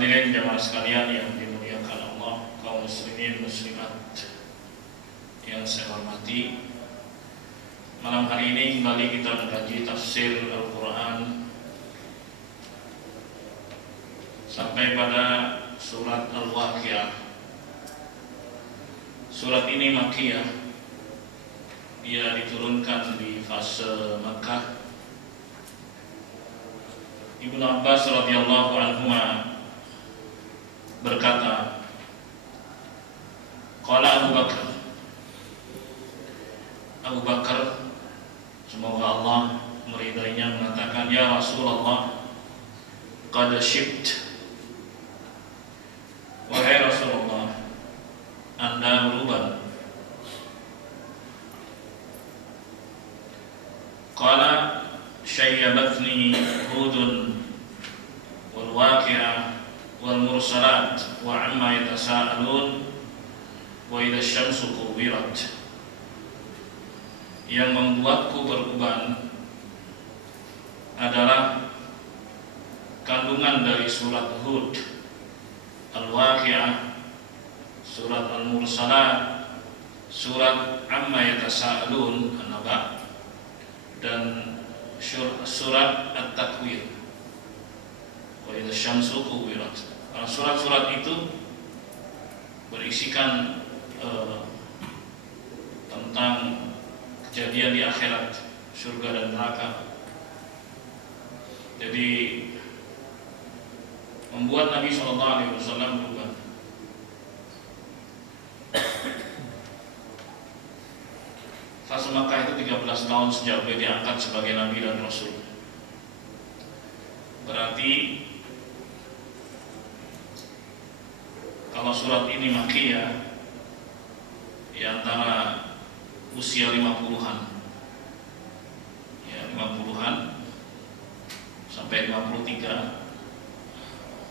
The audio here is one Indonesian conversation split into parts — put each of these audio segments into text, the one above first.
Hadirin jamaah sekalian yang dimuliakan Allah, kaum muslimin muslimat yang saya hormati, malam hari ini kembali kita mengkaji tafsir Al-Quran sampai pada surat Al-Waqiah. Surat ini Makkiyah, ia diturunkan di fase Makkah. Ibnu Abbas radhiyallahu anhuma berkata, qala Abu Bakar, semoga Allah meridainya, mengatakan, ya Rasulullah, qad syibt. Wahai Rasulullah, Anda berubah. Qala syayyabatni Hudun wal Waqi'ah wal Mursalat wa amma yatasaalun wa idza syamsu kuwirat. Yang membuatku beruban adalah kandungan dari surat Hud, Al-Waqi'ah, surat Al-Mursalat, surat Amma Yatasaalun, An-Naba, dan surat At-Takwir, wa idza syamsu kuwirat. Surat-surat itu berisikan tentang kejadian di akhirat, surga dan neraka. Jadi membuat Nabi SAW berubah. Fase Makkah itu 13 tahun sejak beliau diangkat sebagai Nabi dan Rasul. Berarti kalau surat ini Makkiyah, di antara usia 50-an, ya 50-an sampai 53,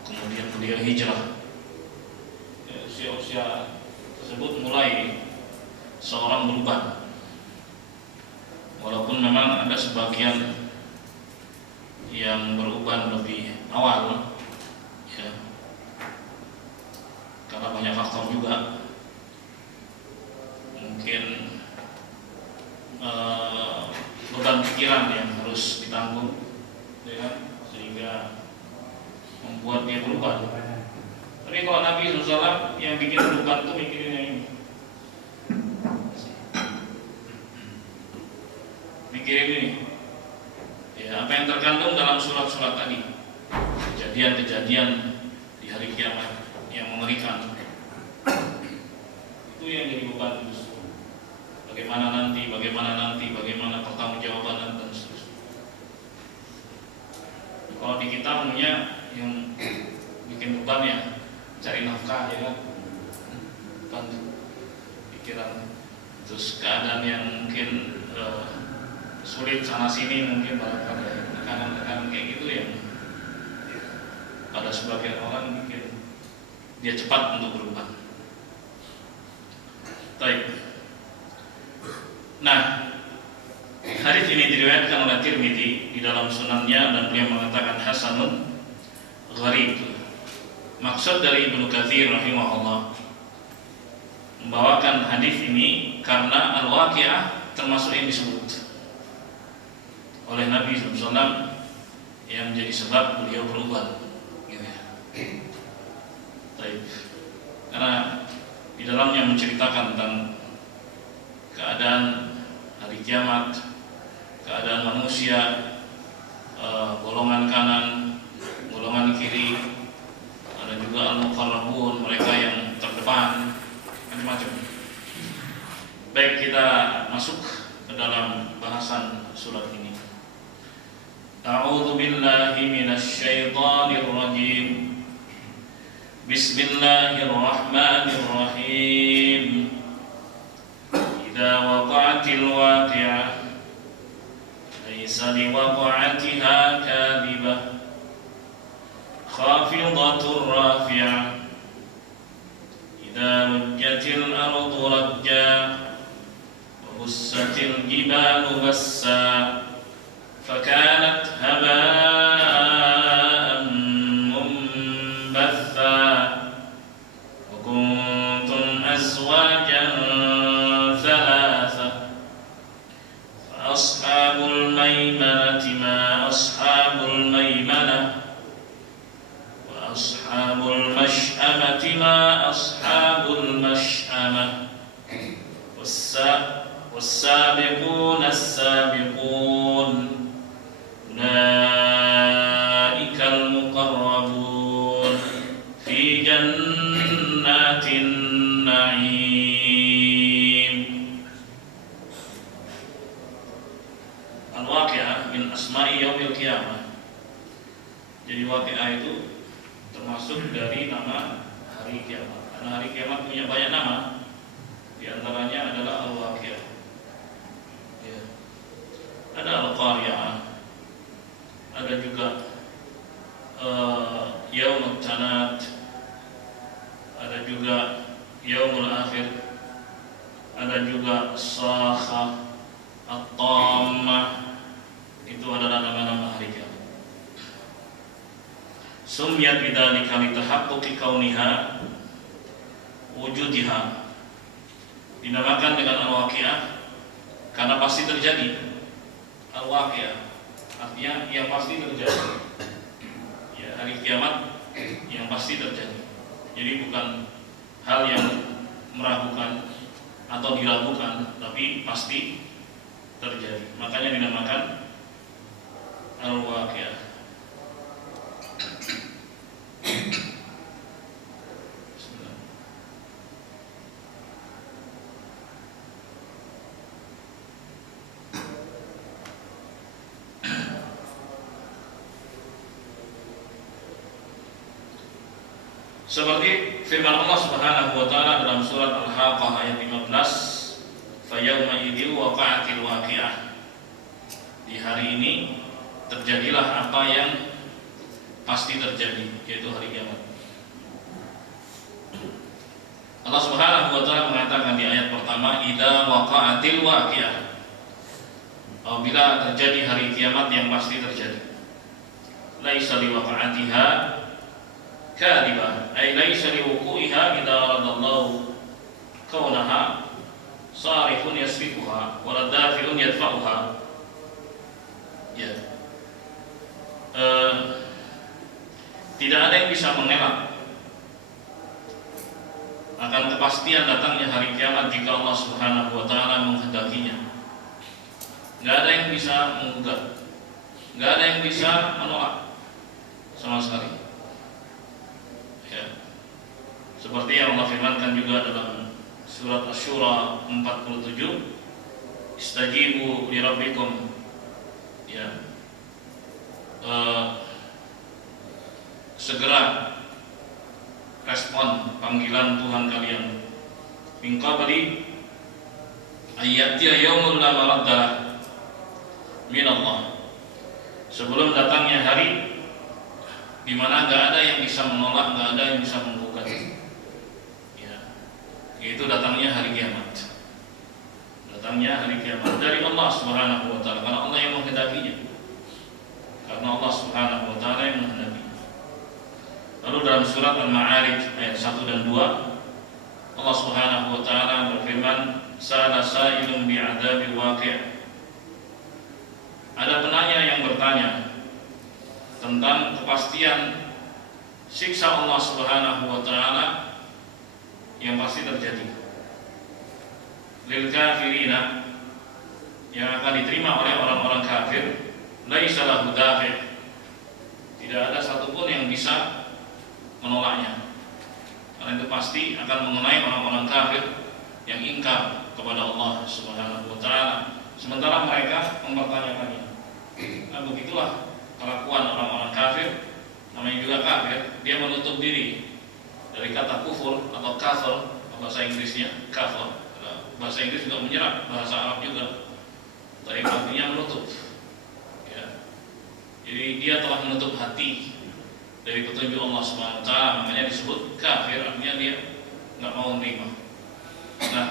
kemudian beliau hijrah. Usia-usia tersebut mulai seorang berubah. Walaupun memang ada sebagian yang berubah lebih awal, ya, karena banyak faktor juga. Mungkin beban pikiran yang harus ditanggung, ya, sehingga membuat dia berubah. Tapi kalau Nabi SAW yang bikin berubah itu mikirin yang ini, mikirin ini, ya, apa yang terkandung dalam surat-surat tadi, kejadian-kejadian di hari kiamat yang mengerikan, itu yang jadi beban itu. Bagaimana bagaimana pertanggungjawaban dan seterusnya. Kalau di kita umumnya yang bikin beban ya cari nafkah, ya kan, beban pikiran, terus keadaan yang mungkin sulit sana sini, mungkin barangkali tekanan-tekanan kayak gitu yang pada sebagian orang mungkin dia cepat untuk berubah. Baik. Nah, hadis ini diriwayatkan oleh Tirmidzi di dalam sunannya dan beliau mengatakan hasanun gharib. Maksud dari Ibnu Katsir rahimahullah membawakan hadis ini karena Al-Waqi'ah termasuk yang disebut oleh Nabi SAW yang menjadi sebab beliau berubah, gitu ya. Baik. Karena di dalamnya menceritakan tentang keadaan hari kiamat, keadaan manusia, golongan kanan, golongan kiri, ada juga al-muqarrabun, mereka yang terdepan, macam-macam. Baik, kita masuk ke dalam bahasan surat ini. A'udzu billahi minasy syaithanir rajim. Bismillahirrahmanirrahim. Idza waqa'atil waqi'ah laysa liwaqa'atiha kadhibah khafidatur rafi'ah. Idza rujjatil ardu rajja wa bussatil jibalu bassa فكانت هباء منبثا ashabul maimanati ma ashabul maimanah wa ashabul mash'amati ma ashabul mash'amah والسابقون السابقون أولئك المقربون في جنات النعيم. Al-Waqi'ah min asma'i yaumil qiyamah. Jadi Waqi'ah itu termasuk dari nama hari kiamat. Karena hari kiamat punya banyak nama. Di antaranya adalah Al-Waqi'ah. Ya. Ada Al-Qari'ah. Ada juga Yaumut Tanat. Ada juga Yaumul Akhir. Ada juga Sakhah, At-Tammah. Itu adalah nama-nama hari kiamat. Sumyat bidzalika litahaqquqi kauniha wujudiha. Dinamakan dengan Al-Waqi'ah karena pasti terjadi. Al-Waqi'ah artinya yang pasti terjadi. Ya, hari kiamat yang pasti terjadi. Jadi bukan hal yang meragukan atau diragukan, tapi pasti terjadi. Makanya dinamakan Al-Waqi'ah. Seperti firman Allah Subhanahu wa taala dalam surat Al-Haqqah ayat 15, "Fa yauma idzin waqa'atil waqi'ah." Di hari ini terjadilah apa yang pasti terjadi, yaitu hari kiamat. Allah Subhanahu wa taala mengatakan di ayat pertama, "Idza waqa'atil waqi'ah." Apabila terjadi hari kiamat yang pasti terjadi. Laisa liwaqa'atiha kadibah, ay laisa liwuqu'iha idza aradallahu kaunaha sarifun yasbiquha wa dafi'un yadfa'uha. Ya. Tidak ada yang bisa mengelak akan kepastian datangnya hari kiamat jika Allah Subhanahu wa taala menghendakinya. Enggak ada yang bisa menggugat. Enggak ada yang bisa menolak sama sekali. Ya. Seperti yang Allah firmankan juga dalam surat Asy-Syura 47, "Istajibu li rabbikum." Ya. Segera respon panggilan Tuhan kalian. Min qabli ayyatiya yaumul la maradda min Allah. Sebelum datangnya hari di mana nggak ada yang bisa menolak, nggak ada yang bisa menggugat. Ya, yaitu datangnya hari kiamat. Datangnya hari kiamat dari Allah Subhanahu wa taala, karena Allah yang menghendakinya. Karena Allah Subhanahu wa taala yang menghendaki. Lalu dalam surat Al-Ma'arij ayat 1 dan 2, Allah Subhanahu wa taala berfirman, "Sa'ala sa'ilun bi'adzabil waqi'." Ada penanya yang bertanya tentang kepastian siksa Allah Subhanahu wa taala yang pasti terjadi. Lil kafirina, yang akan diterima oleh orang-orang kafir, laisa lahu dafi'. Tidak ada satupun yang bisa menolaknya. Karena itu pasti akan mengenai orang-orang kafir yang ingkar kepada Allah Subhanahu wa taala, sementara mereka mempertanyakannya. Nah, begitulah kelakuan orang-orang kafir. Namanya juga kafir, dia menutup diri dari kata kufur atau kafir, bahasa Inggrisnya kafir. Bahasa Inggris juga menyerap, bahasa Arab juga, tapi artinya menutup. Ya. Jadi dia telah menutup hati dari petunjuk Allah Subhanahu wa taala, makanya disebut kafir, artinya dia nggak mau menerima. Nah,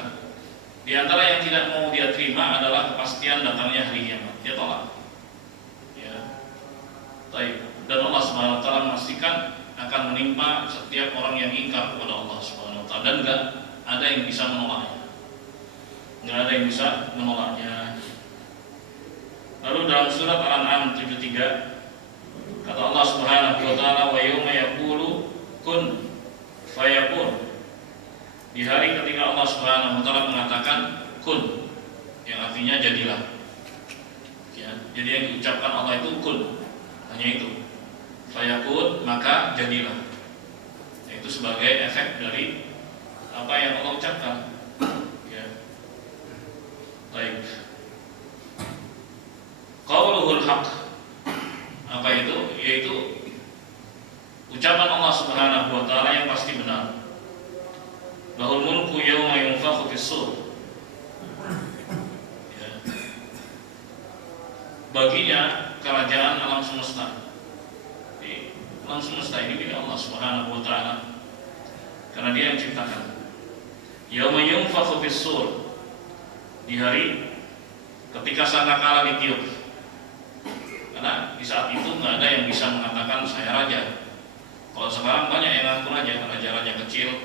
di antara yang tidak mau dia terima adalah kepastian datangnya hari kiamat. Dia tolak. Dan Allah Subhanahu wa taala memastikan akan menimpa setiap orang yang ingkar kepada Allah Subhanahu wa taala, dan enggak ada yang bisa menolaknya. Enggak ada yang bisa menolaknya. Lalu dalam surat Al-An'am 73 kata Allah Subhanahu wa taala, wa yauma yaqulu kun fayakun. Di hari ketika Allah Subhanahu wa taala mengatakan kun, yang artinya jadilah. Ya, jadi yang diucapkan Allah itu kun, hanya itu. Fayakun, maka jadilah. Itu sebagai efek dari apa yang Allah ucapkan. Ya. Baik. Qauluhul haq. Apa itu? Yaitu ucapan Allah Subhanahu wa taala yang pasti benar. Lahul mulku yauma yunfakhu fis-sur. Ya. Baginya kerajaan alam semesta. Di alam semesta ini milik Allah Subhanahu wa taala. Karena Dia yang menciptakan. Yauma yunfakhu fis-sur. Di hari ketika sangkakala ditiup. Karena di saat itu nggak ada yang bisa mengatakan saya raja. Kalau sekarang banyak yang ngaku raja-raja kecil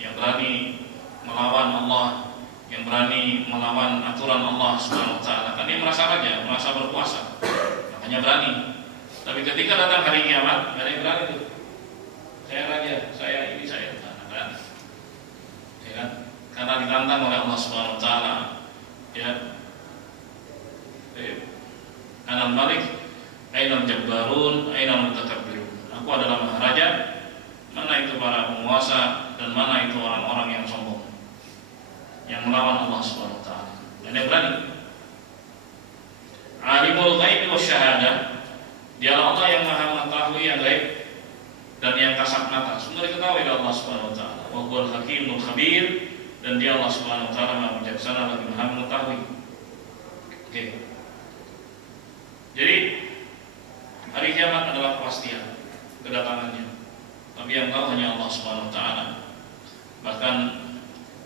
yang berani melawan Allah, yang berani melawan aturan Allah Subhanahu wa taala. Kan dia merasa raja, merasa berkuasa, makanya berani. Tapi ketika datang hari kiamat, nggak ada yang berani tuh. Saya raja, saya ini, saya berani. Ya kan? Karena ditantang oleh Allah Subhanahu wa taala. Ya. Anal Malik, ainal Jabbarun, ainal Mutakabbirun. Aku adalah Maharaja. Mana itu para penguasa dan mana itu orang-orang yang sombong, yang melawan Allah Subhanahu wa taala. Dan yang berani. Alimul ghaibi wasyahadah. Dialah Allah yang Maha mengetahui yang gaib dan yang kasat mata. Semua diketahui oleh Allah Subhanahu wa taala. Wa huwal hakimul khabir, dan Dia Allah Subhanahu wa taala Maha bijaksana lagi Maha mengetahui. Oke. Jadi hari kiamat adalah kepastian kedatangannya. Tapi yang tahu hanya Allah Subhanahu wa taala. Bahkan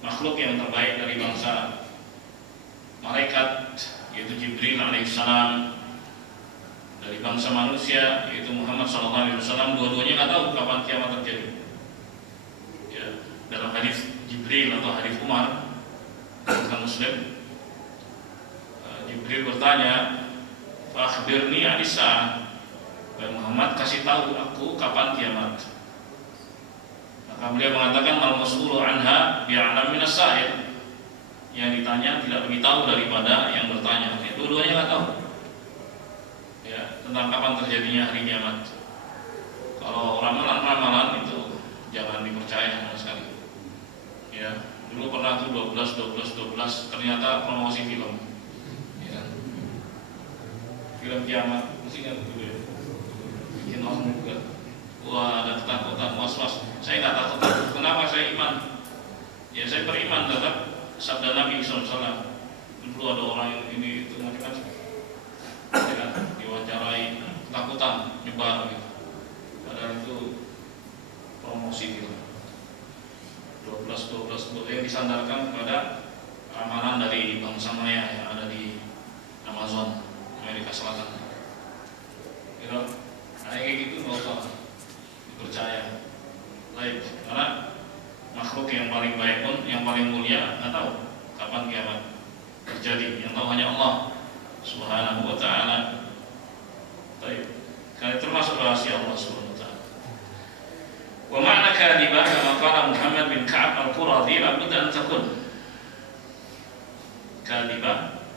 makhluk yang terbaik dari bangsa malaikat yaitu Jibril alaihissalam, dari bangsa manusia yaitu Muhammad sallallahu alaihi wasallam, dua-duanya nggak tahu kapan kiamat terjadi. Ya, dalam hadis Jibril atau hadis Umar bukan Muslim, Jibril bertanya, "Fa akhbirni anis-saah." Muhammad, kasih tahu aku kapan kiamat. Maka beliau mengatakan, al-mas'ulu anha bi'alam minas sa'il. Yang ditanya tidak lebih tahu daripada yang bertanya. Dua-duanya nggak tahu. Ya, tentang kapan terjadinya hari kiamat. Kalau ramalan-ramalan itu jangan dipercaya sama sekali. Ya, dulu pernah tuh 12 ternyata promosi film. Ya. Film kiamat, mesti nggak dulu ya. Bikin orang juga. Wah, ada ketakutan, was-was. Saya nggak takut. Kenapa saya iman? Ya, saya beriman terhadap sabda Nabi SAW. Dulu ada orang yang ini itu macam-macam. Ya kan? Diwawancarai, ketakutan, nyebar gitu. Padahal itu promosi gitu. 12 yang disandarkan kepada ramalan dari bangsa Maya yang ada di Amazon, Amerika Selatan. Gitu. Kayak gitu nggak usah dipercaya. Baik, karena makhluk yang paling baik pun, yang paling mulia nggak tahu kapan kiamat terjadi. Yang tahu hanya Allah Subhanahu wa taala. Baik, karena termasuk rahasia Allah Subhanahu wa taala. Wa ma'na kadhibah kama qala Muhammad bin Ka'ab al-Quradi labud an takun. Kadhibah,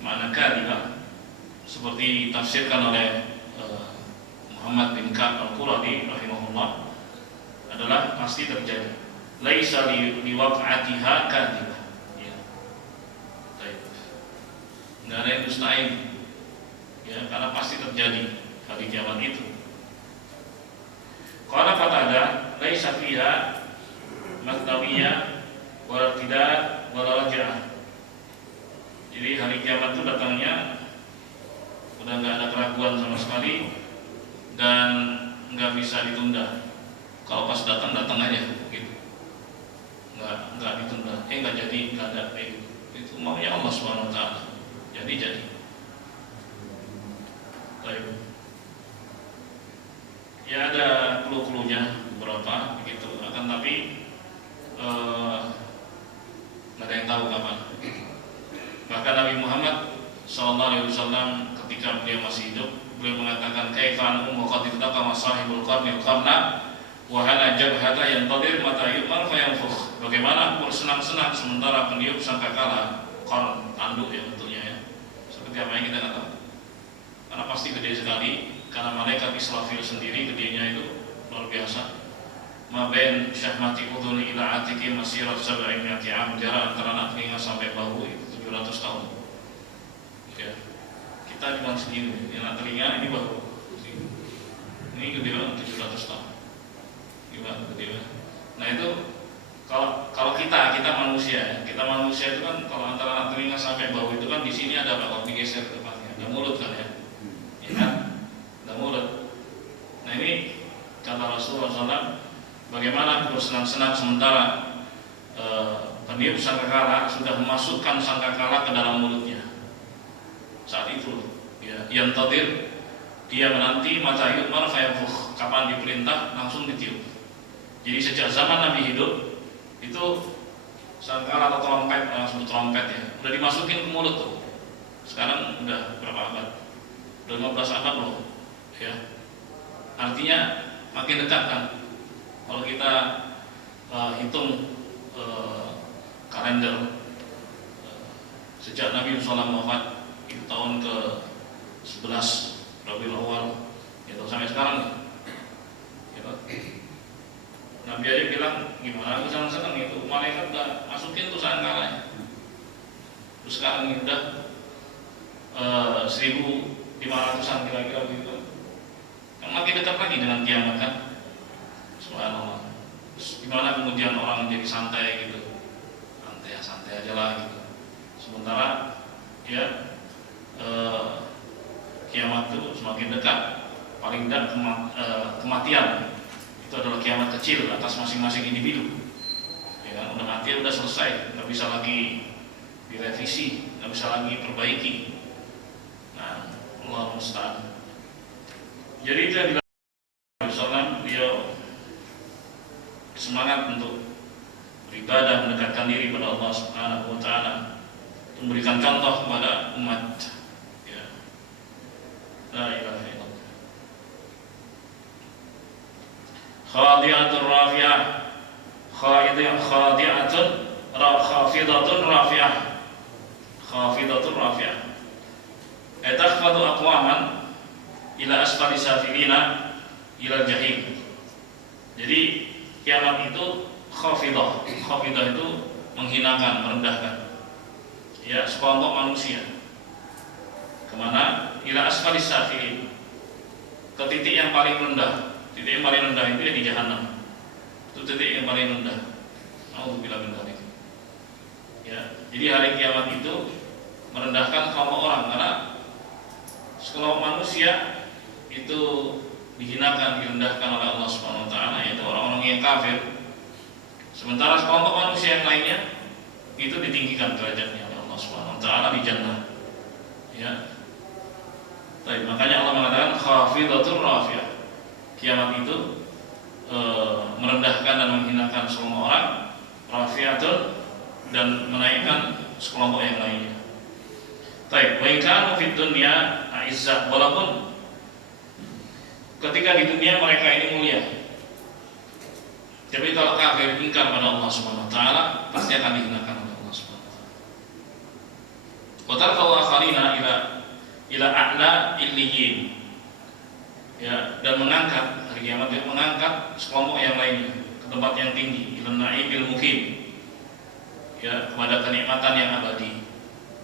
makna kadhibah seperti ditafsirkan oleh Muhammad bin Ka'ab al-Quradi rahimahullah adalah pasti terjadi. Laisa liwaq'atiha kadhibah. Ya. Baik. Enggak ada yang mustahil. Ya, karena pasti terjadi hari kiamat itu. Qala Qatadah, laisa fiha maktawiyah wala tidak wala raj'ah. Jadi hari kiamat itu datangnya udah nggak ada keraguan sama sekali dan nggak bisa ditunda. Kalau pas datang aja gitu, nggak ditunda. Nggak jadi, nggak ada itu maunya Allah Subhanahu Wa Taala. Jadi. Baik. Ya ada clue-cluenya beberapa begitu. Akan tapi nggak ada yang tahu kapan. Bahkan Nabi Muhammad sallallahu alaihi wasallam ketika beliau masih hidup, beliau mengatakan kaifan ummu qad iltaqa masahibul qarnil qarna wa hal jabhata yantadir mata yu'mar fayanfukh. Bagaimana aku bersenang-senang sementara peniup sangkakala, qarn tanduk ya bentuknya ya. Seperti apa yang kita nggak tahu. Karena pasti gede sekali, karena malaikat Israfil sendiri gedenya itu luar biasa. Maben syahmati udhuni ila atiki masirat sab'in mi'ati am, jarak antara anak telinga sampai bahu itu 700 tahun. Ya. Kita cuma segini, anak telinga ini bahu. Ini gede banget 700 tahun. Gimana gede banget. Nah itu kalau kita manusia itu kan kalau antara anak telinga sampai bahu itu kan di sini ada apa? Kalau digeser ke depannya, ada mulut kan ya, ya kan? Ada mulut. Nah ini kata Rasulullah SAW, bagaimana aku bersenang-senang sementara peniup sangkakala sudah memasukkan sangkakala ke dalam mulutnya. Saat itu ya, yang tadir dia menanti mata yu'mar fayanfukh, kapan diperintah langsung ditiup. Jadi sejak zaman Nabi hidup itu sangkakala atau trompet, sebut trompet ya, udah dimasukin ke mulut tuh. Sekarang udah berapa abad? Udah 15 abad loh ya. Artinya makin dekat kan. Kalau kita hitung kalender sejak Nabi SAW wafat itu tahun ke-11 Rabiul Awal itu sampai sekarang gitu. Nabi aja bilang gimana aku senang-senang itu malaikat udah masukin tuh sangkalanya. Terus sekarang ini udah 1500-an kira-kira gitu. Kan makin dekat lagi dengan kiamat kan. Subhanallah. Terus gimana kemudian orang jadi santai gitu, santai aja lah gitu. Sementara ya kiamat itu semakin dekat. Paling tidak kematian itu adalah kiamat kecil atas masing-masing individu. Ya kan, udah mati udah selesai, nggak bisa lagi direvisi, nggak bisa lagi perbaiki. Nah, Allah musta'an. Jadi itu yang dilakukan beliau semangat untuk beribadah, mendekatkan diri kepada Allah Subhanahu wa taala, memberikan contoh kepada umat. Ya. La ilaha illallah. Khadi'atun rafi'ah, khafidatun rafi'ah, khafidatun rafi'ah. Takhfadu aqwaman ila asfali safilina ila jahim. Jadi kiamat itu khafidah itu menghinakan, merendahkan ya sekelompok manusia. Kemana? Ila asfali safilin, ke titik yang paling rendah. Titik yang paling rendah itu ya di jahanam. Itu titik yang paling rendah. Nauzubillah min dzalik. Ya, jadi hari kiamat itu merendahkan kelompok orang karena sekelompok manusia itu dihinakan, direndahkan oleh Allah Subhanahu wa taala, yaitu orang-orang yang kafir. Sementara sekelompok manusia yang lainnya itu ditinggikan derajatnya oleh Allah Subhanahu wa taala di jannah. Ya. Baik, makanya Allah mengatakan khafidatur rafi'ah. Kiamat itu merendahkan dan menghinakan semua orang, rafi'atun, dan menaikkan sekelompok yang lainnya. Baik, wa in kanu fid dunya a'izzah, walaupun ketika di dunia mereka ini mulia, tapi kalau kafir ingkar pada Allah Subhanahu wa taala pasti akan dihinakan oleh Allah Subhanahu wa taala. Wa tarfa'u akharina ila a'la illiyin. Ya, dan mengangkat hari kiamat dia mengangkat sekelompok yang lainnya ke tempat yang tinggi, ila na'ibil mukim. Ya, kepada kenikmatan yang abadi.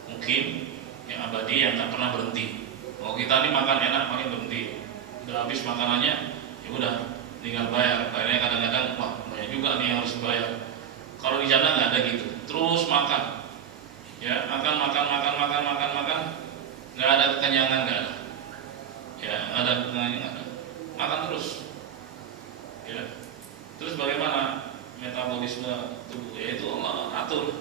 Mukim yang abadi yang tak pernah berhenti. Kalau kita ini makan enak paling berhenti. Udah habis makanannya, ya udah tinggal bayar. Bayarnya kadang-kadang wah banyak juga nih yang harus dibayar. Kalau di sana nggak ada gitu, terus makan, ya makan, nggak ada kekenyangan, nggak ada, ya nggak ada kekenyangan, nggak ada, makan terus, ya terus bagaimana metabolisme tubuh, yaitu Allah atur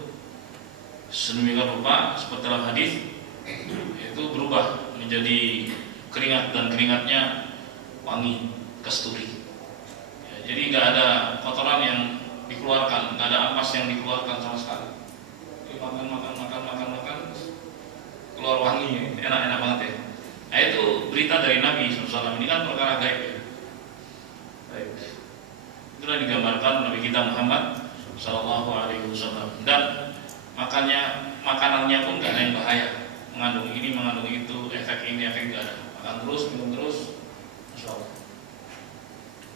sedemikian rupa seperti dalam hadis itu berubah menjadi keringat dan keringatnya wangi kasturi. Ya, jadi nggak ada kotoran yang dikeluarkan, nggak ada ampas yang dikeluarkan sama sekali. Jadi makan, keluar keluar wangi, enak-enak banget ya. Nah, itu berita dari Nabi SAW, ini kan perkara gaib ya. Baik. Itulah digambarkan Nabi kita Muhammad SAW. Dan makanannya pun gak ada yang bahaya, mengandung ini, mengandung itu, efek ini, efek gak ada. Makan terus, minum terus, Masya Allah.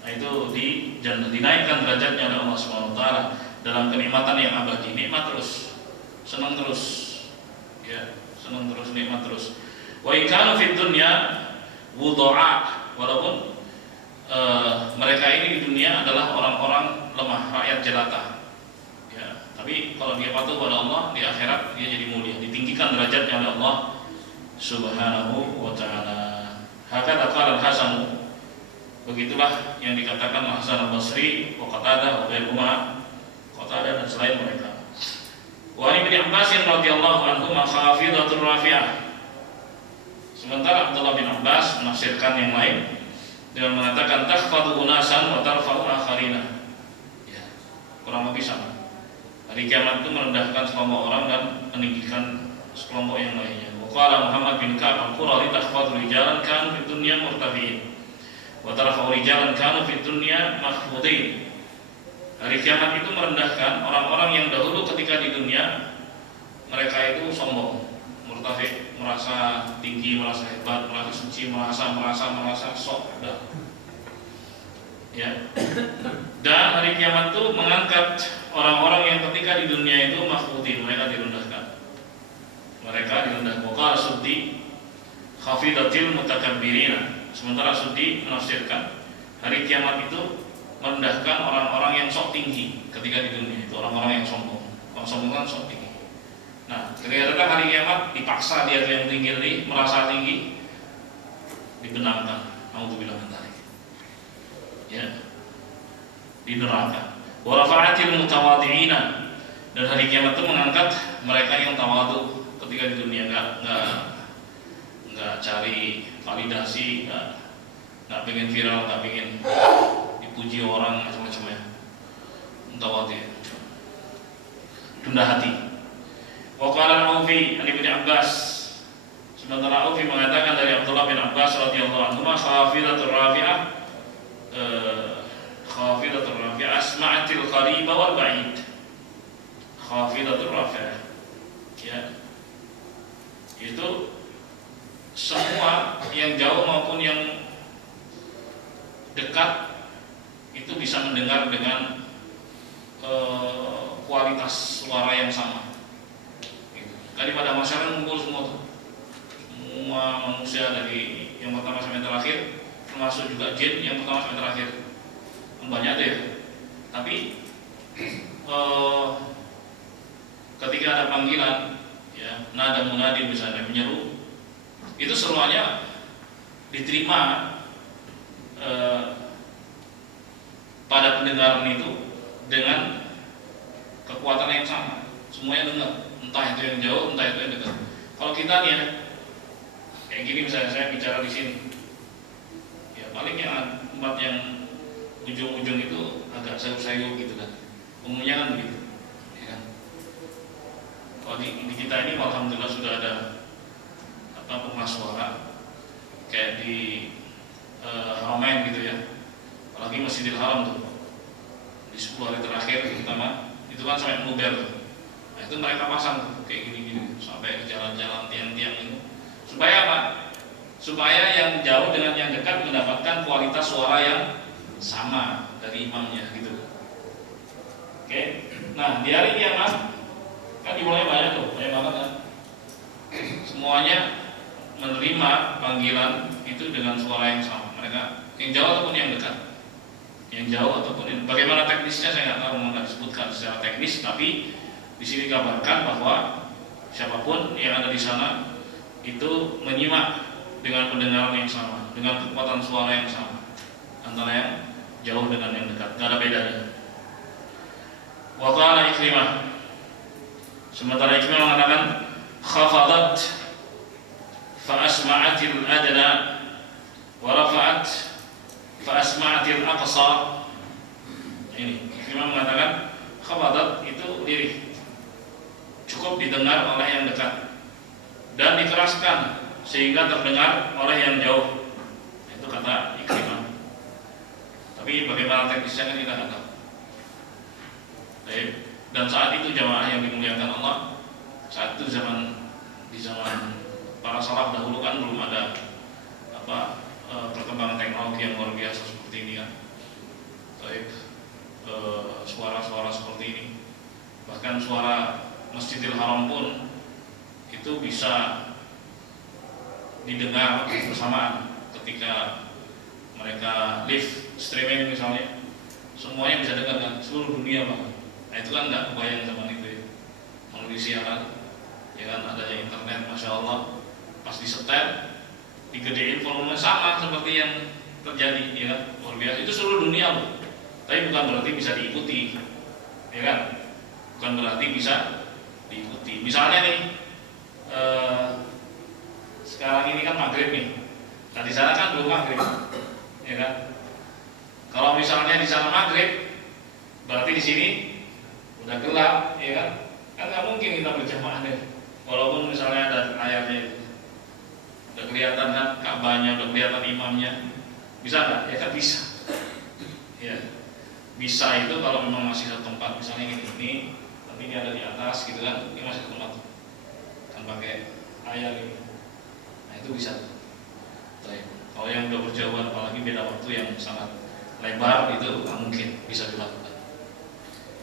Nah, itu dinaikkan derajatnya oleh Allah SWT dalam kenikmatan yang abadi, nikmat terus, senang terus, ya, senang terus, nikmat terus. Wa ikanu fid dunya wudu'a, walaupun mereka ini di dunia adalah orang-orang lemah, rakyat jelata. Ya, tapi kalau dia patuh pada Allah, di akhirat dia jadi mulia, ditinggikan derajatnya oleh Allah Subhanahu wa taala. Hakata qala al-Hasan, begitulah yang dikatakan Hasan al-Basri, wa Qatadah, wa ghairuhuma, Qatadah dan selain mereka. Wa Ibnu Abbas radhiyallahu anhu khafidatur rafi'ah. Sementara Abdullah bin Abbas menafsirkan yang lain dengan mengatakan takhfadu unasan wa tarfa'u akharina. Ya, kurang lebih sama. Hari kiamat itu merendahkan sekelompok orang dan meninggikan sekelompok yang lainnya. Wa qala Muhammad bin Ka'ab al-Qurani takhfadu rijalan kanu fid dunya murtafi'in wa tarfa'u rijalan kanu fid dunya makhfudin. Hari kiamat itu merendahkan orang-orang yang dahulu ketika di dunia mereka itu sombong, murtafi, merasa tinggi, merasa hebat, merasa suci, merasa sok ada. Ya. Dan hari kiamat itu mengangkat orang-orang yang ketika di dunia itu makhfudin, mereka direndahkan. Mereka direndahkan. Qala Suddi khafidatil mutakabbirina. Sementara Suddi menafsirkan hari kiamat itu merendahkan orang-orang yang sok tinggi ketika di dunia, itu orang-orang yang sombong. Orang sombong kan sok tinggi. Nah, ketika datang hari kiamat dipaksa dia yang tinggi tadi, merasa tinggi, dibenamkan. Nauzubillah min dzalik. Ya. Di neraka. Wa rafa'atil mutawadhi'ina. Dan hari kiamat itu mengangkat mereka yang tawadhu ketika di dunia, enggak cari validasi, enggak pengen viral, enggak pengen dipuji orang macam-macam ya. Mutawadhi'. Rendah hati. Wa qala Aufi an Ibnu Abbas. Sementara Aufi mengatakan dari Abdullah bin Abbas radhiyallahu anhu, khafidatur rafi'ah asma'atil qariba wal ba'id. Khafidatur rafi'ah. Ya. Itu semua yang jauh maupun yang dekat itu bisa mendengar dengan kualitas suara yang sama. Tadi pada masyarakat ngumpul semua tuh, semua manusia dari yang pertama sampai terakhir, termasuk juga jin yang pertama sampai terakhir, banyak tuh ya. Tapi ketika ada panggilan, ya, nada munadi misalnya menyeru, itu seruannya diterima pada pendengaran itu dengan kekuatan yang sama, semuanya dengar. Entah itu yang jauh, entah itu yang dekat. Kalau kita nih ya, kayak gini misalnya saya bicara di sini, ya paling yang tempat yang ujung-ujung itu agak sayup-sayup gitu kan. Umumnya kan begitu, ya kan. Kalau di kita ini, alhamdulillah sudah ada pengeras suara, kayak di Haramain gitu ya. Apalagi Masjidil Haram tuh, di 10 hari terakhir terutama, itu kan sampai meluber tuh. Nah, itu mereka pasang kayak gini-gini sampai ke jalan-jalan tiang-tiang itu. Supaya apa? Supaya yang jauh dengan yang dekat mendapatkan kualitas suara yang sama dari imamnya gitu. Oke. Nah, di hari kiamat kan dimulai banyak tuh, banyak banget kan. Semuanya menerima panggilan itu dengan suara yang sama. Mereka yang jauh ataupun yang dekat. Yang jauh ataupun yang, bagaimana teknisnya saya nggak tahu, nggak disebutkan secara teknis, tapi di sini dikabarkan bahwa siapapun yang ada di sana itu menyimak dengan pendengaran yang sama, dengan kekuatan suara yang sama, antara yang jauh dengan yang dekat, nggak ada bedanya. Wa qala Ikrimah, sementara Ikrimah mengatakan khafadat fa asma'atil adna wa rafa'at fa asma'atil aqsa. Ini Ikrimah mengatakan khafadat itu lirih, cukup didengar oleh yang dekat, dan dan dikeraskan sehingga terdengar oleh yang jauh. Itu kata Ikrimah. Tapi bagaimana teknisnya kan kita nggak tahu. Baik. Dan saat itu jamaah yang dimuliakan Allah, saat itu di zaman para salaf dahulu kan belum ada perkembangan teknologi yang luar biasa seperti ini kan. Baik. Suara-suara seperti ini, bahkan suara Masjidil Haram pun itu bisa didengar bersamaan ketika mereka live streaming misalnya, semuanya bisa dengar kan, seluruh dunia bahkan. Nah itu kan nggak kebayang zaman itu ya, melalui siaran, ya kan adanya internet, masya Allah, pas disetel, digedein volume sama seperti yang terjadi, ya kan, luar biasa. Itu seluruh dunia loh. Tapi bukan berarti bisa diikuti, ya kan? Bukan berarti bisa diikuti. Misalnya nih, sekarang ini kan maghrib nih. Nah di sana kan belum maghrib, ya kan? Kalau misalnya di sana maghrib, berarti di sini udah gelap, ya kan? Kan nggak mungkin kita berjamaah deh. Walaupun misalnya ada layarnya, udah kelihatan kan Ka'bahnya, udah kelihatan imamnya, bisa nggak? Ya kan bisa. Ya. Bisa itu kalau memang masih satu tempat, misalnya ini tapi ini ada di atas gitu kan, ini masih satu tempat kan pakai layar ini, nah itu bisa. Baik. Kalau yang udah berjauhan, apalagi beda waktu yang sangat lebar, itu nggak mungkin bisa dilakukan.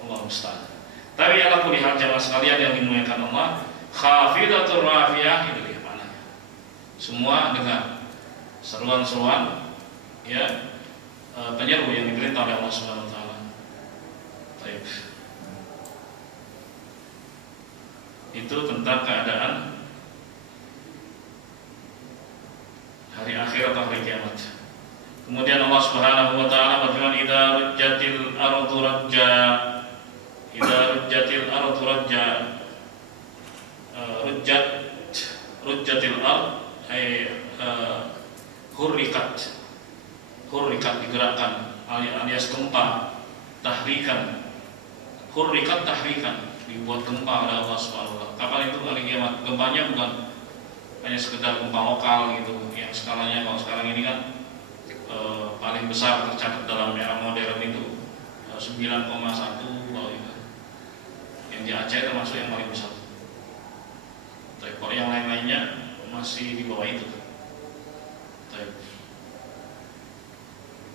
Allah musta'an. Tapi ala kulli hal jamaah sekalian yang dimuliakan Allah, khafidatur rafiyah, itu dia maknanya. Semua dengar seruan-seruan ya, penyeru yang diperintah oleh Allah Subhanahu wa taala. Baik. Itu tentang keadaan hari akhir atau hari kiamat. Kemudian Allah Subhanahu wa taala berfirman, "Idza rujjatil ardu rajja." Idza rujjatil ardu rajja. Rujjatil ard ay hurrikat digerakkan alias gempa, tahrikan. Hurrikat tahrikan, dibuat gempa oleh Allah Subhanahu wa taala. Kapan itu hari kiamat? Gempanya bukan hanya sekedar gempa lokal gitu yang skalanya kalau sekarang ini kan paling besar tercatat dalam era modern itu 9,1 kalau itu. Yang di Aceh termasuk yang paling besar. Tapi kalau yang lain-lainnya masih di bawah itu.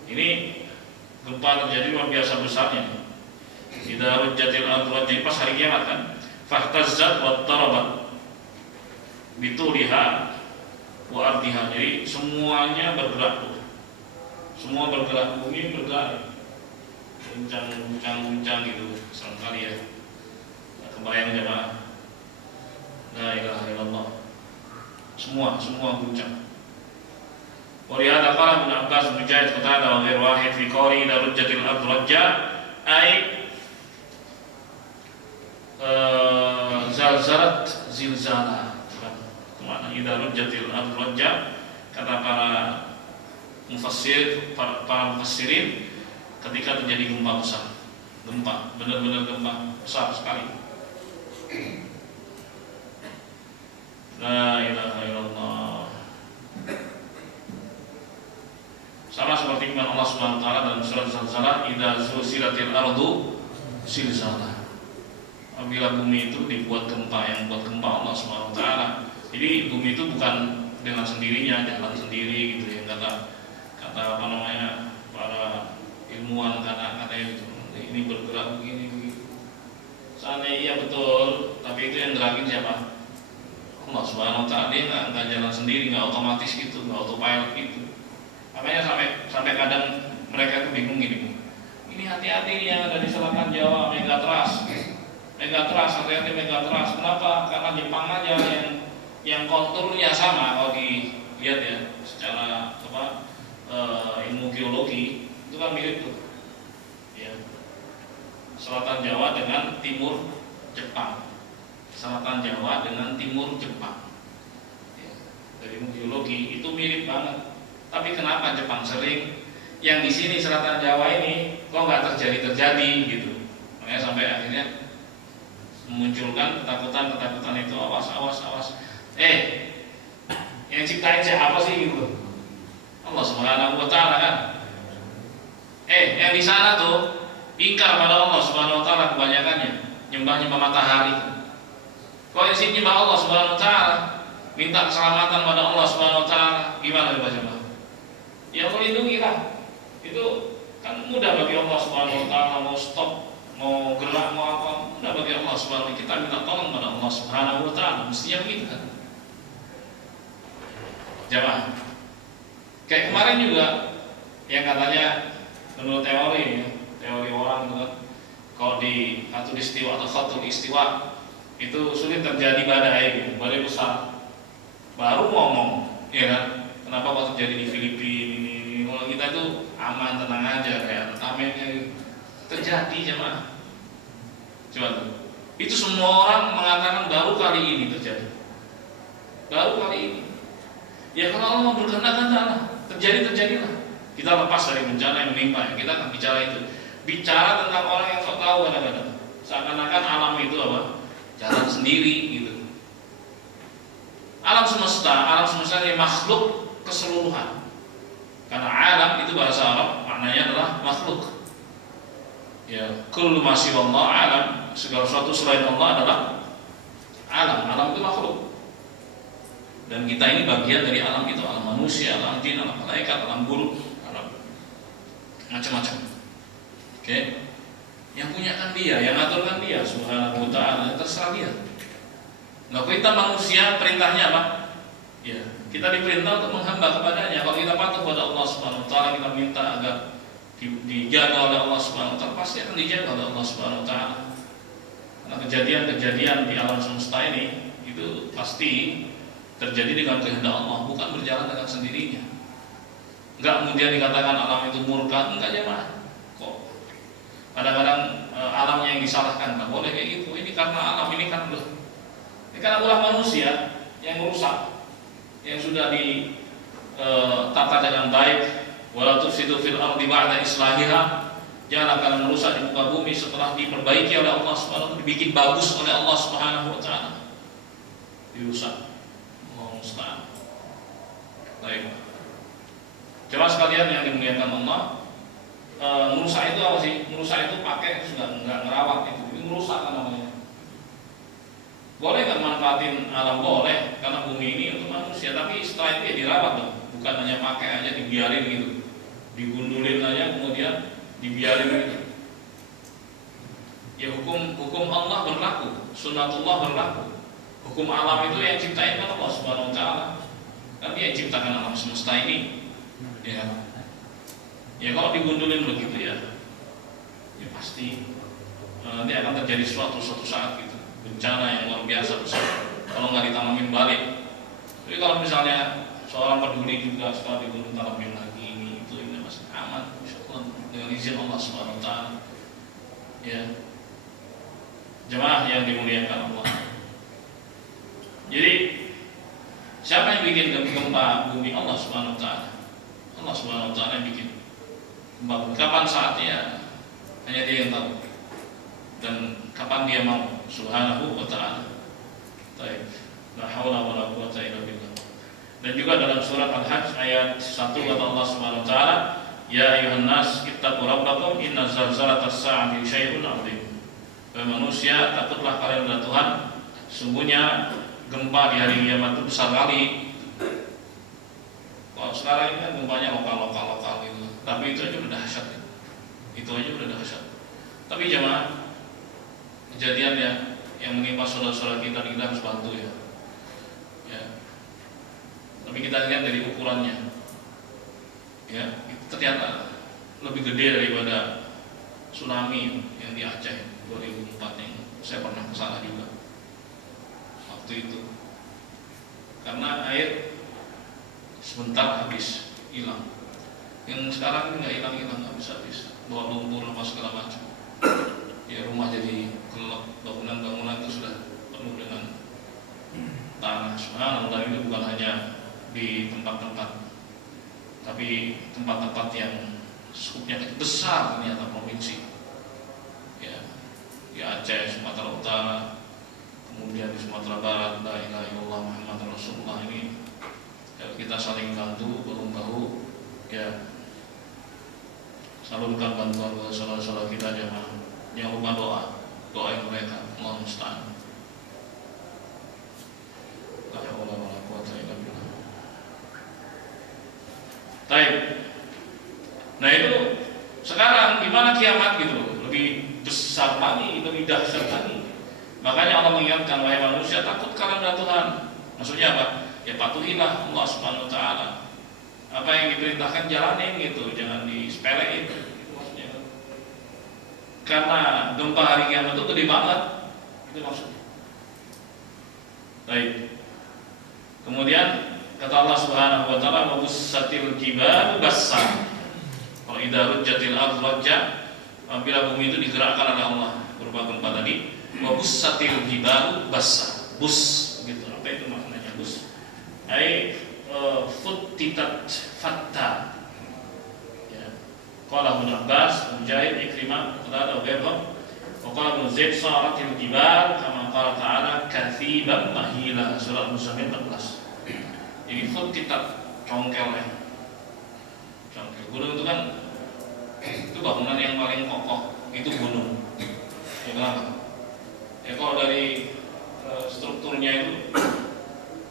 Ini gempa terjadi luar biasa besarnya. Idza rujjatil ardu rajja, pas hari kiamat kan. Fahtazzat wa tarabat bituliha wa ardiha. Jadi semuanya bergerak tuh. Semua bergerak, bumi bergerak. Guncang gitu. Seringkali ya. Kebayang jemaah. La ilaha illallah. Semua guncang. Walihada qala Ibnu Abbas, Mujahid, Qatadah wa ghairu wahid fi qawli idza rujjatil ardu rajja ay zalzalat zilzala. Makna idza rujjatil ardu rajja, kata para mufassirin, ketika terjadi gempa besar. Gempa, benar-benar gempa besar sekali. La ilaha illallah. Sama seperti firman Allah Subhanahu wa taala dalam surat Zalzalah, idza zulzilatil ardu zilzala. Apabila bumi itu dibuat gempa, yang buat gempa Allah Subhanahu wa taala. Jadi bumi itu bukan dengan sendirinya jalan sendiri gitu ya, kata apa namanya para ilmuwan katanya gitu. Ini bergerak begini. Seandainya iya betul, tapi itu yang gerakin siapa? Allah Subhanahu wa taala. Dia nggak jalan sendiri, nggak otomatis gitu, nggak autopilot gitu. Makanya sampai kadang mereka itu bingung gini. Ini hati-hati nih yang ada di selatan Jawa, Megatrust, hati-hati Megatrust. Kenapa? Karena Jepang aja yang konturnya sama kalau dilihat ya secara ilmu geologi itu kan mirip tuh. Ya. Selatan Jawa dengan timur Jepang. Selatan Jawa dengan timur Jepang. Ya. Dari ilmu geologi itu mirip banget. Tapi kenapa Jepang sering, yang di sini selatan Jawa ini kok nggak terjadi gitu? Makanya sampai akhirnya memunculkan ketakutan itu, awas. Yang ciptain siapa sih gitu? Allah Subhanahu wa taala kan. Yang di sana tuh ingkar pada Allah Subhanahu wa taala kebanyakannya, nyembah matahari. Kalau di sini nyembah Allah Subhanahu wa taala, minta keselamatan pada Allah Subhanahu wa taala, gimana coba? Ya melindungi lah. Itu kan mudah bagi Allah Subhanahu wa taala, mau stop, mau gerak, mau apa, mudah bagi Allah Subhanahu wa taala. Kita minta tolong pada Allah Subhanahu wa taala, mestinya begitu kan. Jamaah. Kayak kemarin juga yang katanya menurut teori orang itu kan, kalau di Khatul Istiwa atau Khatul Istiwa itu sulit terjadi badai besar. Baru ngomong, ya kan? Kenapa waktu terjadi di Filipina ini? Kalau kita itu aman, tenang aja kayak tamengnya terjadi jemaah. Coba tuh. Itu semua orang mengatakan baru kali ini terjadi. Baru kali ini. Ya kalau Allah mau berkehendak terjadilah. Kita lepas dari bencana yang menimpa. Kita akan bicara itu. Bicara tentang orang yang sok tahu kadang-kadang. Seakan-akan alam itu apa? Jalan sendiri gitu. Alam semesta ini makhluk keseluruhan. Karena alam itu bahasa Arab maknanya adalah makhluk. Ya, kullu ma siwallah alam, segala sesuatu selain Allah adalah alam. Alam itu makhluk. Dan kita ini bagian dari alam itu, alam manusia, alam jin, alam malaikat, alam buruk, alam macam-macam. Oke. Yang punya kan dia, yang atur kan dia, Subhanahu wa ta'ala, terserah dia. Nah, perintah manusia, perintahnya apa? Ya, kita diperintah untuk menghamba kepadanya. Kalau kita patuh pada Allah Subhanahu wa ta'ala, kita minta agar dijaga oleh Allah Subhanahu wa ta'ala, pasti akan dijaga oleh Allah Subhanahu wa ta'ala. Karena kejadian-kejadian di alam semesta ini itu pasti terjadi dengan kehendak Allah, bukan berjalan dengan sendirinya. Enggak kemudian dikatakan alam itu murka, enggak jemaah. Kok kadang-kadang alamnya yang disalahkan, enggak boleh kayak gitu. Ini karena alam, ini karena ulah manusia yang merusak, yang sudah ditata dengan baik. Wala tufsidu fil ardi ba'da islahiha. Jangan akan merusak di muka bumi setelah diperbaiki oleh Allah Subhanahu wa ta'ala, dibikin bagus oleh Allah Subhanahu wa ta'ala. Dirusak. Musta'an. Baik. Jemaah sekalian yang dimuliakan Allah, merusak itu apa sih? Merusak itu pakai sudah enggak ngerawat itu. Ini merusak kan namanya. Boleh nggak manfaatin alam? Boleh, karena bumi ini untuk manusia. Tapi setelah itu ya dirawat dong. Bukan hanya pakai aja, dibiarin gitu, digundulin aja kemudian dibiarin gitu. Ya hukum Allah berlaku, sunnatullah berlaku. Hukum alam itu yang ciptain kan Allah Subhanahu wa ta'ala. Kan dia yang ciptakan alam semesta ini. Ya kalau digundulin begitu ya pasti nanti akan terjadi suatu saat gitu, bencana yang luar biasa besar kalau nggak ditanamin balik. Jadi kalau misalnya seorang peduli juga setelah digundul tanamin lagi ini masih aman insyaallah dengan izin Allah Subhanahu wa ta'ala. Ya. Jemaah yang dimuliakan Allah. Jadi siapa yang bikin gempa bumi? Allah Subhanahu wa ta'ala. Allah Subhanahu wa ta'ala yang bikin gempa bumi. Kapan saatnya hanya dia yang tahu. Dan kapan dia mau, Subhanahu wa ta'ala. Baik. La haula wala quwwata illa billah. Dan juga dalam surat Al-Hajj ayat 1 kata Allah Subhanahu wa ta'ala, ya ayuhan nas ittaqu rabbakum inna zalzalatas sa'ati syai'un 'adzim. Wahai manusia, takutlah kalian kepada Tuhan. Sungguhnya gempa di hari kiamat itu besar kali. Kalau sekarang ini kan gempanya lokal gitu. Tapi itu aja udah dahsyat. Tapi jemaah, kejadian ya yang menimpa saudara-saudara kita harus bantu ya. Tapi kita lihat dari ukurannya. Ya, itu ternyata lebih gede daripada tsunami yang di Aceh 2004 yang saya pernah kesana juga. Waktu itu karena air sebentar habis hilang. Yang sekarang ini nggak hilang habis bawa lumpur apa segala macam. Ya rumah jadi gelap, bangunan itu sudah penuh dengan tanah. Subhanallah, ini bukan hanya di tempat-tempat, tapi tempat-tempat yang skupnya besar ternyata provinsi. Ya, di Aceh, Sumatera Utara, kemudian di Sumatera Barat, la ilaha illallah Muhammad Rasulullah ini kita saling bantu bahu-bahu, ya salurkan bantuan ke saudara-saudara kita jemaah. Jangan lupa doain mereka, Allah musta'an. La haula wala quwwata illa billah. Baik. Nah itu sekarang gimana kiamat gitu, lebih besar lagi, lebih dahsyat lagi. Makanya Allah mengingatkan, wahai manusia, takutkanlah kepada Tuhan. Maksudnya apa? Ya patuhilah Allah Subhanahu wa taala. Apa yang diperintahkan jalanin gitu, jangan disepelein. Maksudnya. Karena gempa hari kiamat itu gede banget. Itu maksudnya. Baik. Kemudian kata Allah Subhanahu wa taala, wa bussatil jibalu bassa. Kalau idza rujjatil ardu rajja, apabila bumi itu digerakkan oleh Allah berupa gempa tadi, wa bussatil jibalu bassa. Bus gitu. Apa itu maknanya bus? Ai futtitat fatta. Ya. Qala Ibnu Abbas, Mujahid, Ikrimah, Qatadah, Ghairhum, wa qala Ibnu Zaid saratil jibal kama qala ta'ala kathiban mahila, surah Muzammil 14. Jadi futtitat congkel ya. Congkel gunung itu kan itu bangunan yang paling kokoh, itu gunung. Ya kenapa? Ya kalau dari strukturnya itu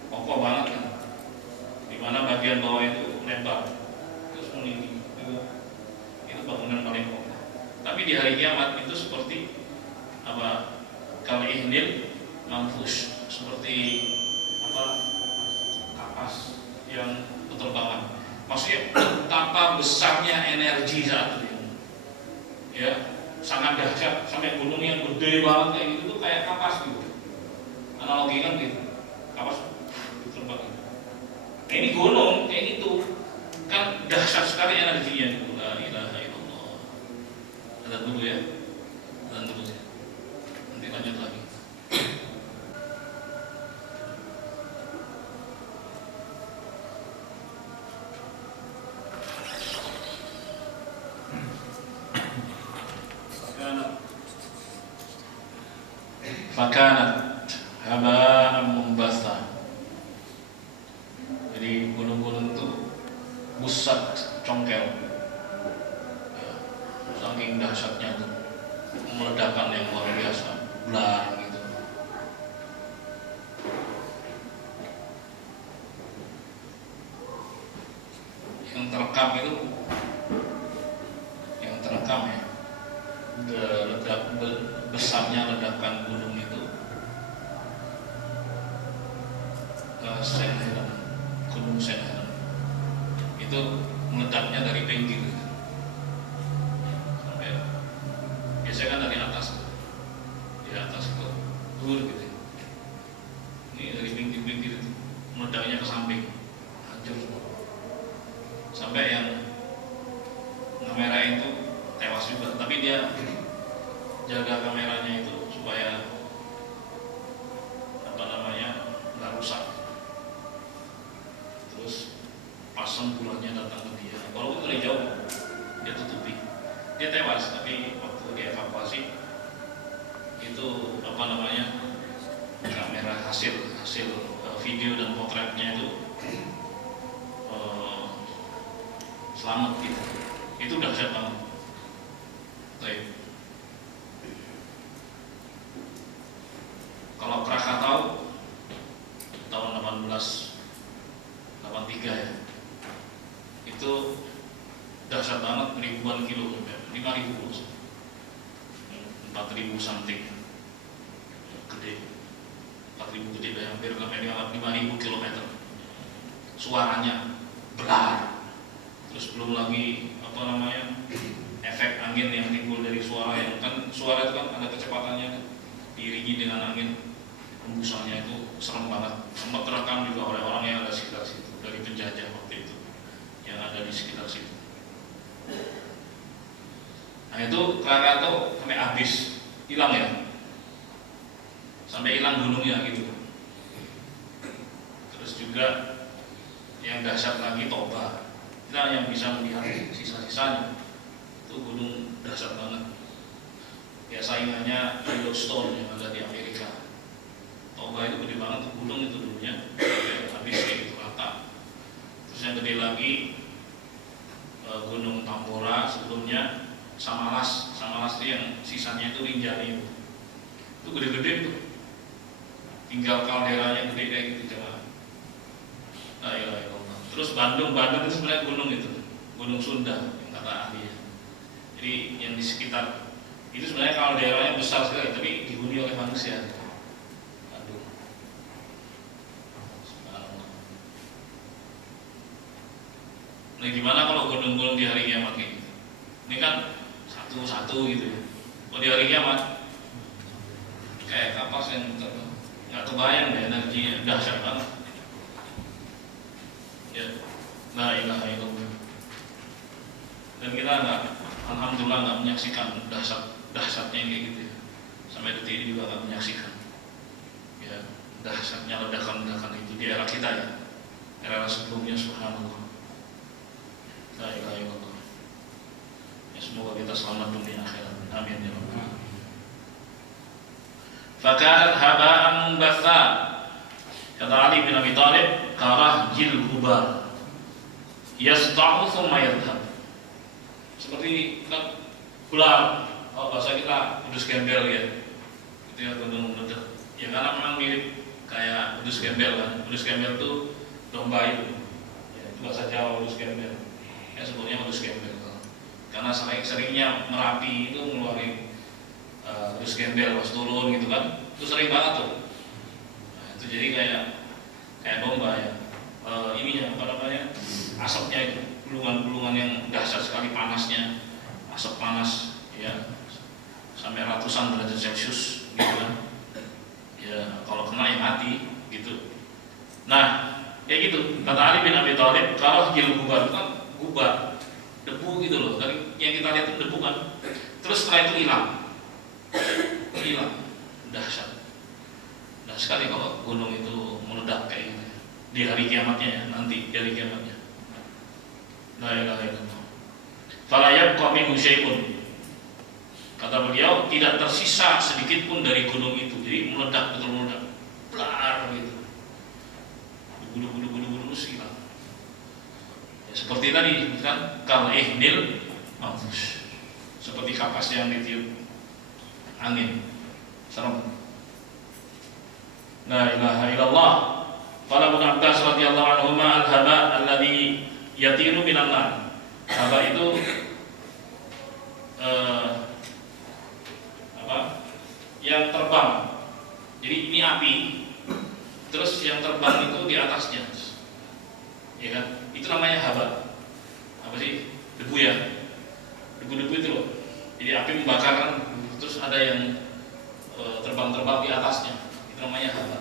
kokoh banget kan. Dimana bagian bawah itu lebar terus meninggi, itu bangunan paling kokoh. Tapi di hari kiamat itu seperti apa? Kal-ihnil manfush, seperti apa? Kapas yang berterbangan. Maksudnya betapa besarnya energi saat itu, ya sangat dahsyat, sampai gunung yang gede banget kayak gitu tuh kayak kapas gitu. Analogi kan gitu, kapas berterbangan. Nah, ini gunung kayak gitu kan dahsyat sekali energinya. La ilaha illallah. Ada dulu ya, dan terus nanti lanjut lagi. Fakanat haba'an mumbatha. Jadi gunung-gunung itu busat congkel, ya, saking dahsyatnya itu, meledakan yang luar biasa, blang gitu. Yang terekam itu, yang terekam ya, besarnya ledakan gunung itu Senheren, gunung Senheren itu meledaknya dari pinggir sampai biasanya kan dari atas ke luar gitu. Ini dari pinggir-pinggir itu meledaknya ke samping, hancur semua. Sampai yang kamera itu tewas juga, tapi dia jaga kameranya itu supaya apa namanya nggak rusak. Terus pasang bulannya datang ke dia, walaupun dari jauh dia tutupi, dia tewas. Tapi waktu dievakuasi itu apa namanya kamera hasil video dan potretnya itu selamat gitu. Itu dahsyat banget. Baik. Kalau Krakatau tahun 1883 ya, itu dahsyat banget, ribuan kilo, 5.000, 4.000 something, gede, 4.000 gede, hampir sampai 5.000 kilometer. Suaranya belar, terus belum lagi apa namanya efek angin yang timbul dari suara, yang kan suara itu kan ada kecepatannya, diiringi dengan angin. Hembusannya itu serem banget. Sempat terekam juga oleh orang yang ada di sekitar situ, dari penjajah waktu itu yang ada di sekitar situ. Nah itu Krakatau sampai habis, hilang ya, sampai hilang gunungnya gitu. Terus juga yang dahsyat lagi Toba, kita yang bisa melihat sisa-sisanya, itu gunung dahsyat banget. Ya saingannya Yellowstone yang ada di Amerika. Toba itu gede banget, gunung itu dulunya, habis kayak gitu rata. gede lagi Gunung Tambora, sebelumnya Samalas itu yang sisanya itu Rinjani itu gede-gede tuh, tinggal kalderanya gede kayak gitu coba. Nah, ya. Terus Bandung itu sebenarnya gunung itu, Gunung Sunda yang kata ahli. Jadi yang di sekitar itu sebenarnya kalderanya besar sekali, tapi dihuni oleh manusia. Aduh. Nah, gimana kalau gunung-gunung di hari kiamat kayak gitu? Ini kan satu-satu gitu ya. Kalau di hari kiamat kayak kapas yang nggak kebayang deh energinya, dahsyat banget. Ya, la ilaha illallah. Dan kita alhamdulillah nggak menyaksikan dahsyatnya kayak gitu ya. Sampai detik ini juga nggak menyaksikan. Ya, dahsyatnya ledakan-ledakan itu di era kita ya, era sebelumnya, subhanallah. La ilaha illallah. Ya, semoga kita selamat dunia akhirat. Amin ya rabbal. Fakanat haba'an mubatha. Kata Ali bin Abi Thalib, karah jil hubar yasta'u thumma yadhhab. Seperti ular, bahasa kita udus gembel ya. Itu ya gunung meledak. Ya karena memang mirip kayak udus gembel kan. Udus gembel itu domba itu. Ya, itu bahasa Jawa udus gembel. Ya sebutnya udus gembel. Karena seringnya Merapi itu ngeluarin udus gembel pas turun gitu kan. Itu sering banget tuh. Nah, itu jadi kayak domba ya. Ininya apa namanya? Asapnya itu, gulungan-gulungan yang dahsyat sekali panasnya, asap panas ya sampai ratusan derajat Celcius gitu kan. Ya kalau kena ya mati gitu. Nah kayak gitu kata Ali bin Abi Thalib, kalau jil gubar itu kan gubar debu gitu loh, dari yang kita lihat itu debu kan, terus setelah itu hilang, dahsyat sekali kalau gunung itu meledak kayak gitu di hari kiamatnya ya, nanti di hari kiamatnya. La ilaha illallah. Fala yabqa minhu syai'un. Kata beliau, tidak tersisa sedikit pun dari gunung itu. Jadi meledak, betul meledak, blar gitu. Bulu-bulu hilang. Ya, seperti tadi kan kal ihnil manfush. Seperti kapas yang ditiup angin. Serem. La ilaha illallah. Qala Ibnu Abbas radhiyallahu anhu al-haba alladhi yatiru minan nar. Haba itu yang terbang. Jadi ini api, terus yang terbang itu di atasnya, ya kan? Itu namanya haba. Apa sih? Debu ya. Debu-debu itu loh. Jadi api membakar kan, terus ada yang terbang-terbang di atasnya. Itu namanya haba.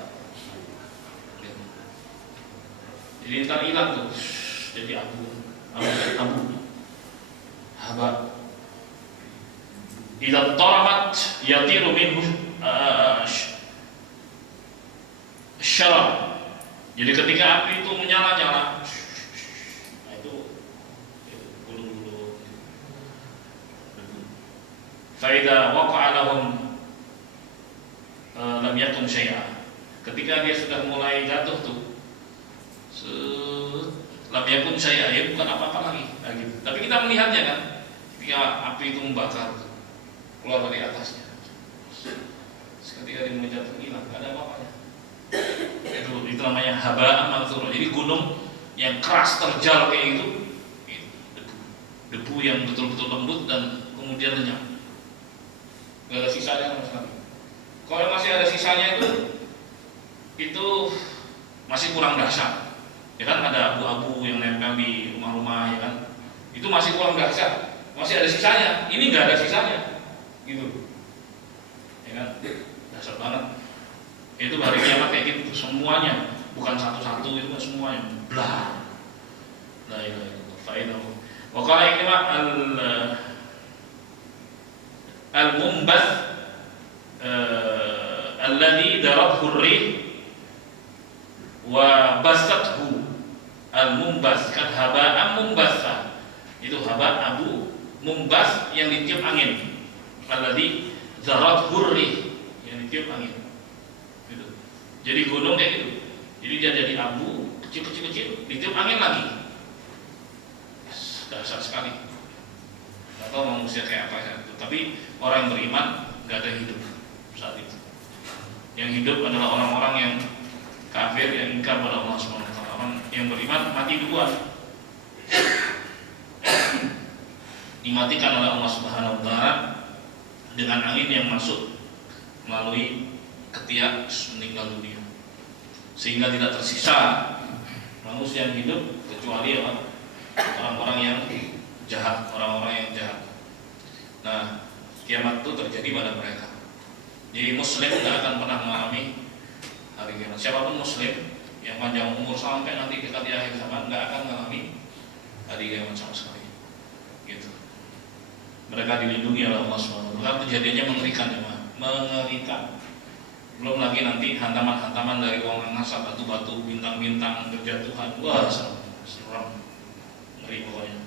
Jadi ntar hilang tuh, jadi abu, haba. Idza taramat yatiru minhu syarab. Jadi ketika api itu menyala-nyala, nah itu bulu-bulu. Fa idza waqa'a lahum lam yakun syai'a. Ketika dia sudah mulai jatuh tuh, lam yakun syai'a, ya bukan apa-apa lagi. Nah, gitu. Tapi kita melihatnya kan, ketika api itu membakar keluar dari atasnya, ketika dia mulai jatuh hilang, nggak ada apa-apanya. Itu namanya haba'an manthura. Jadi gunung yang keras terjal kayak itu debu yang betul-betul lembut dan kemudian lenyap, nggak ada sisanya sama sekali. Kalau masih ada sisanya itu masih kurang dahsyat. Ya kan ada abu-abu yang nempel di rumah-rumah ya kan, itu masih kurang dahsyat, masih ada sisanya. Ini nggak ada sisanya, gitu, ya kan, dahsyat banget. Itu hari kiamat kayak gitu, semuanya, bukan satu-satu, itu kan semuanya, blah. La ilaha illallah. Fa'idahu. Wa qala Ikrimah al-mumbath alladhi darathu ar-rih wa basathu. Al-mumbas kan haba'an mumbatha. Itu haba abu mumbas yang ditiup angin. Alladhi darathu ar-rih, yang ditiup angin. Gitu. Jadi gunung kayak gitu. Jadi dia jadi abu kecil-kecil ditiup angin lagi. Dasar sekali. Nggak tahu manusia kayak apa ya. Tapi orang yang beriman nggak ada hidup saat itu. Yang hidup adalah orang-orang yang kafir, yang ingkar pada Allah SWT. Orang yang beriman mati duluan, dimatikan oleh Allah Subhanahu Wa Taala dengan angin yang masuk melalui ketiak meninggal dunia, sehingga tidak tersisa manusia yang hidup kecuali orang-orang yang jahat, orang-orang yang jahat. Nah, kiamat itu terjadi pada mereka. Jadi Muslim tidak akan pernah mengalami hari kiamat. Siapapun Muslim yang panjang umur sampai nanti dekat di akhir zaman tidak akan mengalami hari kiamat sama sekali. Gitu. Mereka dilindungi oleh Allah SWT. Kejadiannya mengerikan, ya, mengerikan. Belum lagi nanti hantaman-hantaman dari uang angkasa, batu-batu, bintang-bintang berjatuhan. Wah, seram, ngeri pokoknya.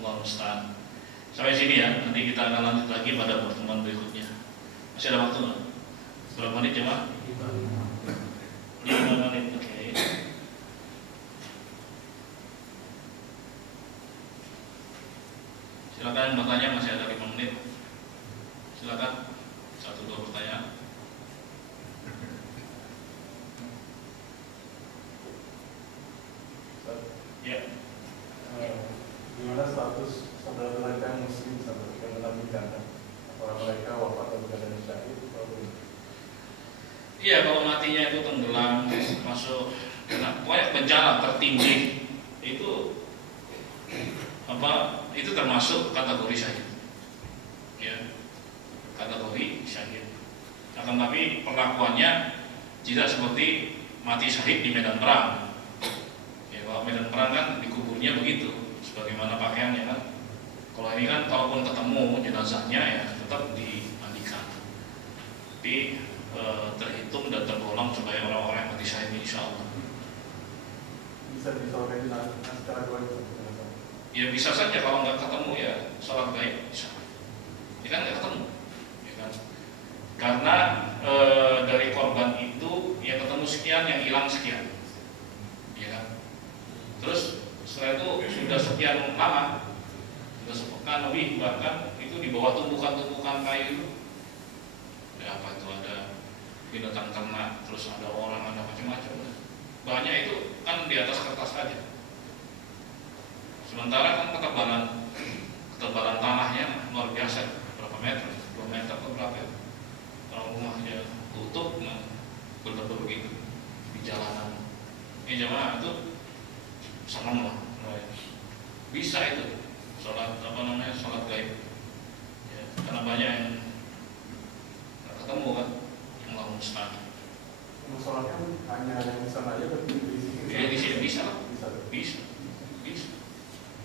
Allah musta'an. Sampai sini ya. Nanti kita akan lanjut lagi pada pertemuan berikutnya. Masih ada waktu nggak? Berapa menit ya, Pak? 5 menit, oke. Silakan bertanya, masih ada 5 menit. Silakan, 1-2 pertanyaan. Ya. Gimana status saudara mereka yang muslim saudara yang meninggal? Apakah mereka wafat atau keadaan syahid? Iya, kalau matinya itu tenggelam, masuk, pokoknya bencana tertindih itu apa? Itu termasuk kategori syahid. Ya, kategori syahid. Akan tapi perlakuannya tidak seperti mati syahid di medan perang. Ya, kalau medan perang kan dikuburnya begitu, sebagaimana pakaiannya kan. Kalau ini kan, kalaupun ketemu jenazahnya ya tetap dimandikan. Tapi terhitung dan tergolong sebagai orang-orang yang mati syahid, insya Allah. Bisa disolkan secara gaib? Ya bisa saja, kalau nggak ketemu ya sholat gaib bisa. Ya kan nggak ketemu, ya kan? Karena dari korban itu yang ketemu sekian, yang hilang sekian, ya kan? Terus setelah itu sudah sekian lama, sudah sepekan lebih, bahkan itu di bawah tumpukan-tumpukan kayu itu, ya apa itu, ada binatang ternak, terus ada orang, ada macam-macam. Banyak itu kan di atas kertas aja. Sementara kan ketebalan tanahnya luar biasa, berapa meter, 2 meter atau berapa ya? Kalau rumahnya tutup, betul-betul begitu di jalanan. Ini jamaah itu senang lah, bisa itu sholat sholat gaib. Ya, karena banyak yang nggak ketemu kan. Allah musta'an. Sholatnya hanya yang di sana aja, tapi di sini? Ya di sini bisa lah. Bisa.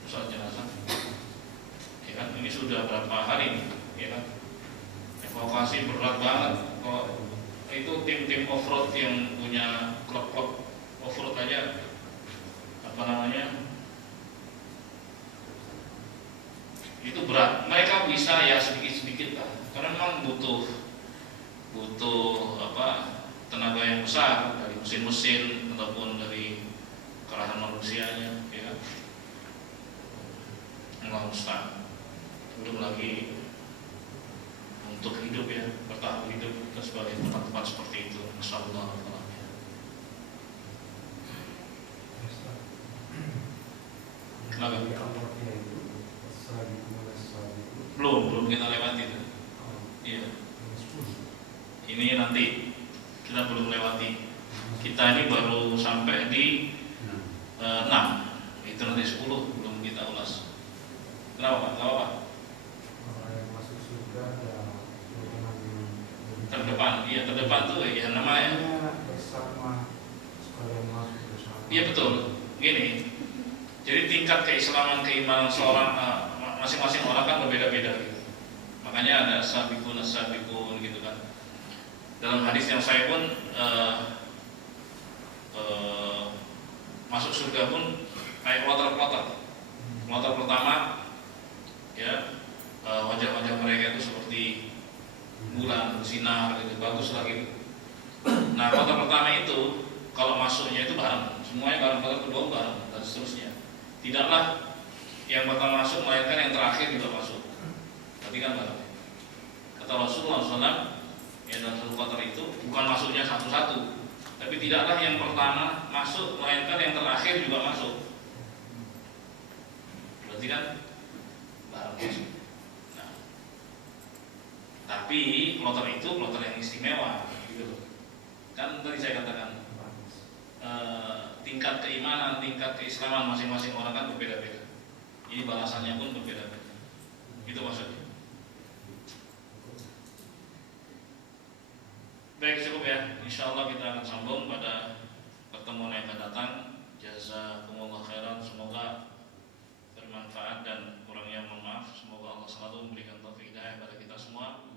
Sholat jenazah. Ya kan, ini sudah berapa hari nih, ya kan? Evakuasi berat banget. Kok itu tim-tim off-road yang punya klub-klub off-road aja, itu berat. Mereka bisa ya sedikit-sedikit lah, karena memang butuh tenaga yang besar dari mesin-mesin ataupun dari kerahan manusianya, ya kan? Allah musta'an. Belum lagi untuk hidup ya, bertahan hidup dan sebagainya, tempat-tempat seperti itu. Masyaallah. Kenapa? Belum kita lewati itu. Iya. Ini nanti kita belum lewati. Kita ini baru sampai di 6. Itu nanti 10 belum kita ulas. Kenapa Pak? Kenapa? Terdepan, iya terdepan tuh ya namanya. Iya betul. Gini. Jadi tingkat keislaman, keimanan seorang masing-masing orang kan berbeda-beda gitu. Makanya ada sabiqun gitu kan. Dalam hadis yang saya pun masuk surga pun kayak kloter. Kloter pertama ya, wajah-wajah mereka itu seperti bulan bersinar gitu, bagus lagi. Nah, kloter pertama itu kalau masuknya itu bareng, semuanya bareng, kloter kedua bareng dan seterusnya. Tidaklah yang pertama masuk melainkan yang terakhir juga masuk. Perhatikan Pak. Kata Rasulullah SAW, ya dalam satu Qadar itu bukan masuknya satu-satu, tapi tidaklah yang pertama masuk melainkan yang terakhir juga masuk. Berarti kan barang masuk. Nah, tapi kloter itu kloter yang istimewa, gitu loh. Kan tadi saya katakan tingkat keimanan, tingkat keislaman masing-masing orang kan berbeda-beda. Ini balasannya pun berbeda-beda. Itu maksudnya. Baik, cukup ya. Insya Allah kita akan sambung pada pertemuan yang akan datang. Jazakumullah khairan. Semoga bermanfaat dan kurangnya mohon maaf. Semoga Allah selalu memberikan taufik hidayah kepada kita semua.